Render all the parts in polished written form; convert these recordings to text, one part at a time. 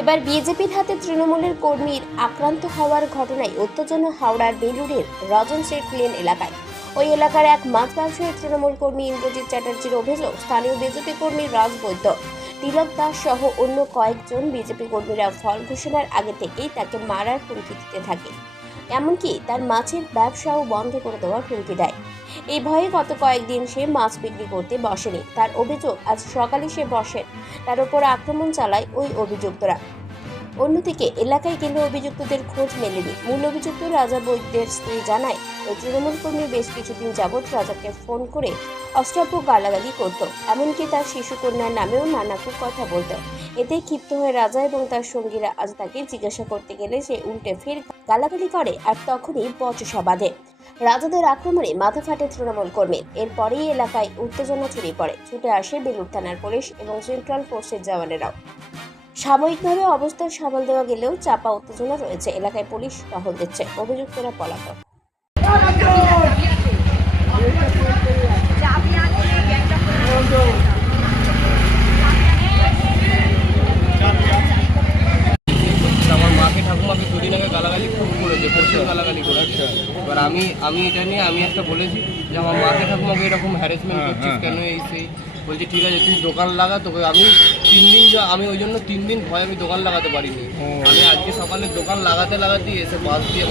এবার বিজেপির হাতে তৃণমূলের কর্মীর আক্রান্ত হওয়ার ঘটনায় উত্তেজনা হাওড়ার বেলুড়ের রজন স্ট্রিট লেন এলাকায়। ওই এলাকার এক মাছ ব্যবসায়ী তৃণমূল কর্মী ইন্দ্রজিৎ চ্যাটার্জির অভিযোগ, স্থানীয় বিজেপি কর্মী রাজ বৈদ্য, তিলক দাস সহ অন্য কয়েকজন বিজেপি কর্মীরা ফল ঘোষণার আগে থেকেই তাকে মারার হুমকি দিতে থাকে। এমনকি তার মাছের ব্যবসাও বন্ধ করে দেওয়ার হুমকি দেয়। এই ভয়ে গত কয়েকদিন সে মাছ বিক্রি করতে বসেনি। তার অভিযোগ, আজ সকালে সে বসেন, তার উপর আক্রমণ চালায় ওই অভিযুক্তরা। অন্যদিকে এলাকায় গেলে অভিযুক্তদের খোঁজ মেলেনি। মূল অভিযুক্ত রাজা বৈদ্যের স্ত্রী জানায়, ওই তৃণমূল কর্মী বেশ কিছুদিন যাবৎ রাজাকে ফোন করে অষ্টাব্য গালাগালি করত, এমনকি তার শিশুকন্যার নামেও নানা কথা বলত। এতে ক্ষিপ্ত হয়ে রাজা এবং তার সঙ্গীরা আজ তাকে জিজ্ঞাসা করতে গেলে সে উল্টে ফের গালাগালি করে, আর তখনই বচসা বাঁধে। রাজাদের আক্রমণে মাথা ফাটে তৃণমূল কর্মীর। এরপরেই এলাকায় উত্তেজনা ছড়িয়ে পড়ে। ছুটে আসে বেলুড় থানার পুলিশ এবং সেন্ট্রাল ফোর্সের জওয়ানেরাও। সাময়িকভাবে অবস্থা সামাল দেওয়া গেলেও চাপা উত্তেজনা রয়েছে। এলাকায় পুলিশ টহল দিচ্ছে, অভিযুক্তরা পলাতক। আমার মাকে ঠাকুমাকে দুদিন আগে গালাগালি খুব করেছে, প্রচুর গালাগালি করেছে। এবার আমি এটা নিয়ে একটা বলেছি যে আমার মাকে ঠাকুমাকে এরকম হ্যারাসমেন্ট করছিস কেন, এই সেই। বলছি ঠিক আছে তুই দোকান লাগা, তোকে আমি 3 দিন আমি ওই জন্য 3 দিন ভয় আমি দোকান লাগাতে পারিনি। আমি আজকে সকালে দোকান লাগাতে এসে বাস দিয়ে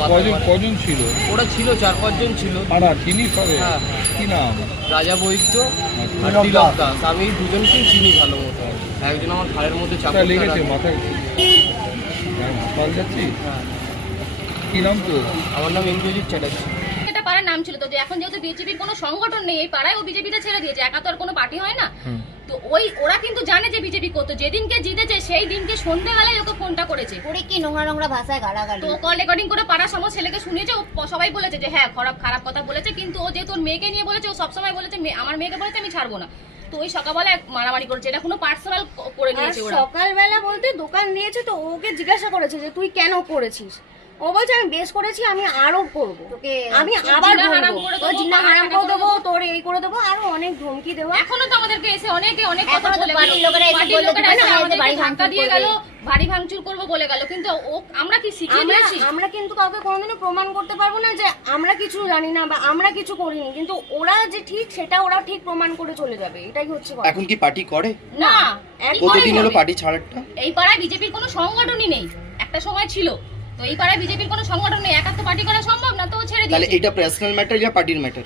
কজন ছিল? ওরা ছিল 4-5 জন ছিল। চিনি সবে? হ্যাঁ। কি নাম? রাজা বৈদ্য আর তিলক দাস। আমি দুজনকেই চিনি ভালো মতো। একজন আমার ঘাড়ের মধ্যে চাপ লেগেছে মাথায়। হাসপাতাল যাচ্ছি? হ্যাঁ। কি নাম তো? আমার নাম ইন্দ্রজিৎ চ্যাটার্জি। এটা পাড়ার নাম ছিল তো, যে এখন যেহেতু বিজেপির কোনো সংগঠন নেই এই পাড়ায়, ও বিজেপিটা ছেড়ে দিয়েছে। একা তো আর কোনো পার্টি হয় না। তো ওরা কিন্তু জানে যে বিজেপি করতো। যেদিনকে জিতেছে সেই দিনকে সন্ধ্যেবেলায় ওকে ফোনটা করেছে, করে কি নোংরা নোংরা ভাষায় গালাগালি। তো কল রেকর্ডিং করে পাড়ার সমস্ত ছেলেকে শুনিয়েছে। ও সবাই বলেছে যে হ্যাঁ খারাপ কথা বলেছে, কিন্তু ও যেহেতু ওর মেয়েকে নিয়ে বলেছে, ও সবসময় বলেছে আমার মেয়েকে বলেছে আমি ছাড়বো না। তো ওই সকালবেলা মারামারি করেছে, এটা কোনো পার্সোনাল করে নিয়েছে ওরা। সকালবেলা বলতে দোকান নিয়েছে, তো ওকে জিজ্ঞাসা করেছে যে তুই কেন করেছিস। ও বলছে আমি বেশ করেছি, আমি আরো করবো, আমি আবার জিনা হারাম করে দেবো, তোর এই করে দেবো, আরো অনেক ধমকি দেওয়া। এখনো তো আমাদেরকে এসে অনেকে কথা এখনো তো বলে বাড়ির লোকেরা এসে বললো যে আমাদের বাড়ি ধাক্কা দিয়ে ভাঙচুর গেল, বাড়ি ভাঙচুর করবো বলে গেল। কিন্তু আমরা কি শিখিয়ে দিয়েছি? আমরা কিন্তু কাউকে কোনোদিনও প্রমাণ করতে পারবো না যে আমরা কিছু জানি না বা আমরা কিছু করিনি, কিন্তু ওরা যে ঠিক সেটা ওরা ঠিক প্রমাণ করে চলে যাবে, এটাই হচ্ছে কথা। এখন কি পার্টি করে? না। কতদিন হলো পার্টি ছাড়াটা? এই পাড়ায় বিজেপির কোনো সংগঠনই নেই। একটা সময় ছিল, তো এই পাড়ায় বিজেপির কোনো সংগঠন নেই। একা তো পার্টি করা সম্ভব না, তো ছেড়ে তাহলে দিয়েছে। এটা পার্সোনাল ম্যাটার না পার্টির ম্যাটার?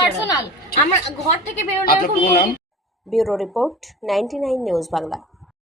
পার্সোনাল। আমরা ঘর থেকে বেরোলে আপনার পুরো নাম? Bureau report, 99 news Bangla.